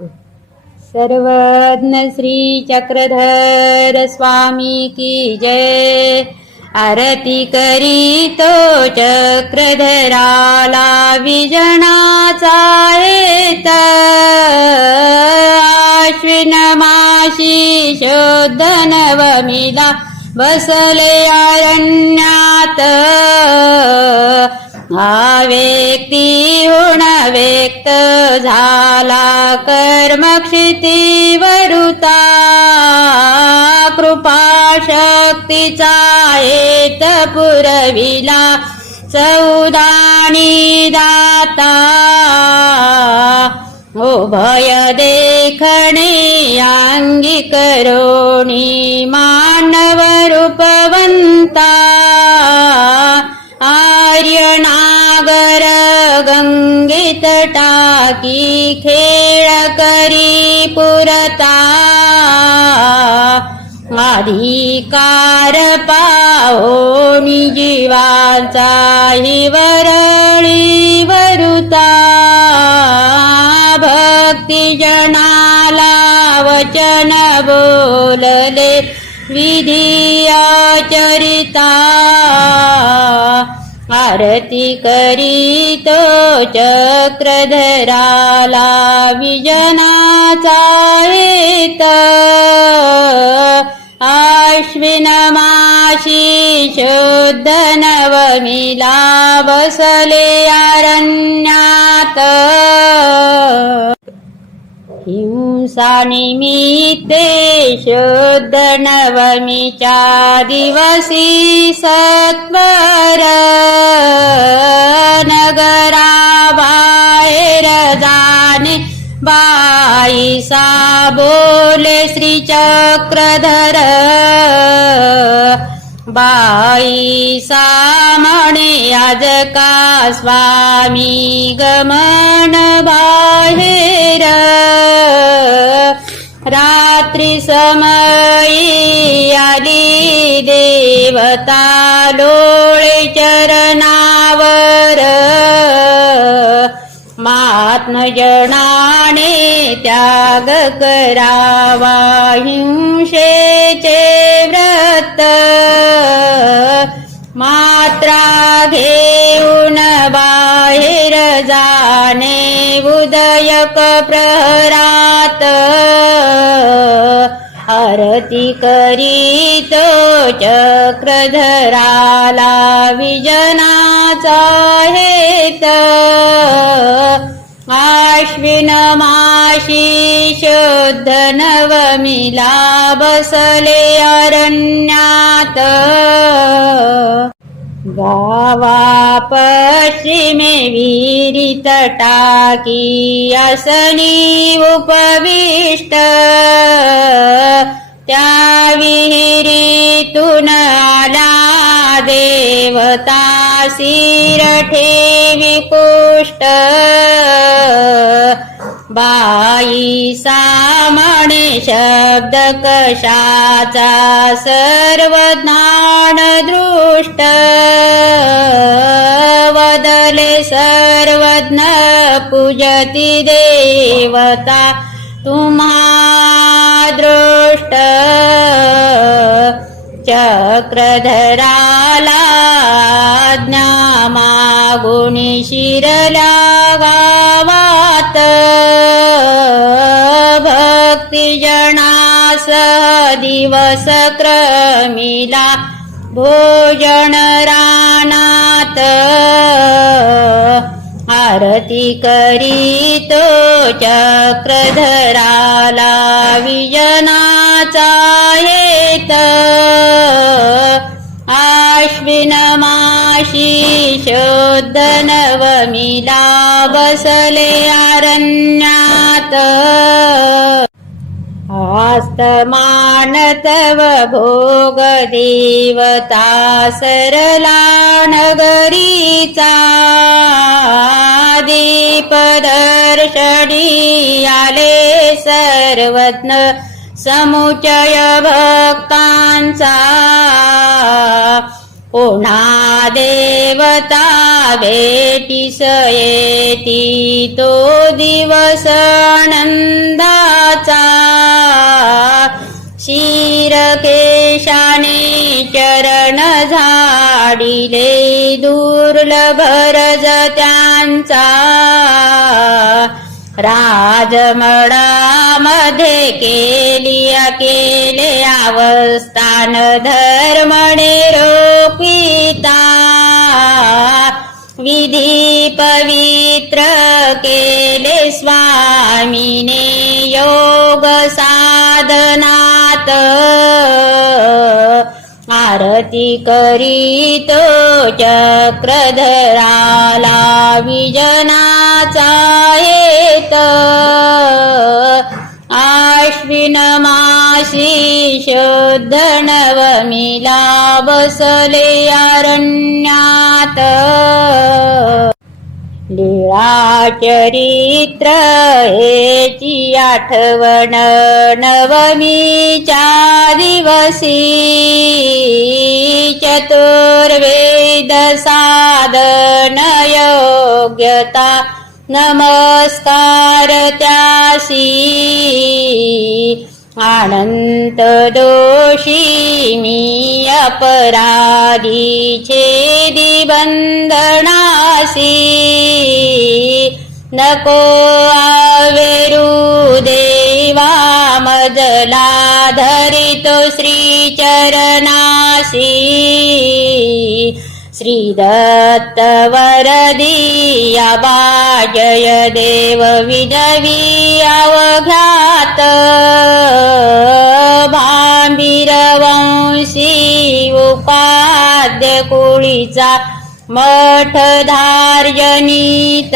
सर्वज्ञ श्री चक्रधर स्वामी की जय। आरती करी तो चक्रधराला विजनाचा येत। आश्विन माशी शोध नवमिला बसले अरण्यात। हा व्यक्ती होण व्यक्त झाला कर्मक्षिती वरुता कृपा शक्तीचा येत पुरविला चौदाणी दाता. उभय देखणे अंगी करोणी मानव रूपवंता आर्यनागर गंगेत टाकी खेळ करी पुरता. अधिकार पाओ जीवाचा हि वरळी वरुता. भक्ती जनाला वचन बोलले विधी आचरिता. आरती करीतो चक्रधराला विजनाचा येत आश्विन माशी शोध नवमिला बसले अरण्यात. हिंसा निमित्ते शोध नवमीच्या दिवसी सत्वर नगराबाहेर जाने बाईसा बोले श्री चक्रधर बाई म्हणे आज का स्वामी गमन बाहेर? रात्री समयी आली देवता लोळे चरणावर. महात्म जनाने त्याग करावा हिंसेचे उदयक प्रहरात आरती करीत चक्रधराला विजनाचा हेत. आश्विन माशी शोध नवमिला बसले अरण्यात. गावा पश्चिमे विहिरी तटाकी असनी उपविष्ट. त्या विहिरीतून आला देवता शिर ठेवी कुष्ट बाई सामाने शब्द कशाचा सर्व ज्ञान दृष्ट. वदले सर्वज्ञ पूजती देवता तुम्हा दृष्ट चक्रधराला ज्ञामागुणी शिरल्या गावात दिवस क्रमिला भोजन रानात आरती करीतो चक्रधराला विजनाचा येत आश्विन माशी शोध नवमिला बसले आरण्यात आस्तमानतव भोग देवता सरला नगरीचा दीपदर्शनी आले सर्वज्ञ समुचय भक्तांचा. पुन्हा देवता भेटीस येती तो दिवस शिरकेशाने चरण झाडिले दुर्लभरज त्यांचा. राजमडामध्ये केली अकेले अवस्थान धर्मणे रोपिता. विधी पवित्र केले स्वामिने योगसा साधनात. आरती करीतो चक्रधराला विजनाचा येत. आश्विन मासी शुद्ध नवमीला बसले अरण्यात. चरित्र हेची आठवण नवमीच्या दिवसी चतुर्वेद साधन योग्यता नमस्कार त्यासी। अनंत दोषी मी अपराधी छेदी बंधनासी नको आवेरू देवा मजला धरितो श्रीचरणासी श्रीदत्त वरदीया जय देव विजवी अवघात. भांबीरवंशी उपाद्य कुळीचा मठधार्यनीत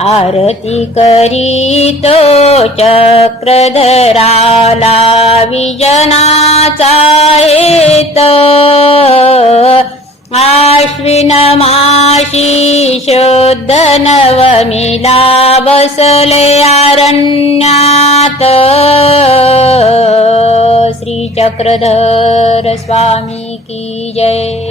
आरती करीतो चक्रधराला विजनाचा येत आश्विन माशी शुद्ध नवमीला बसले अरण्यात. श्री चक्रधर स्वामी की जय.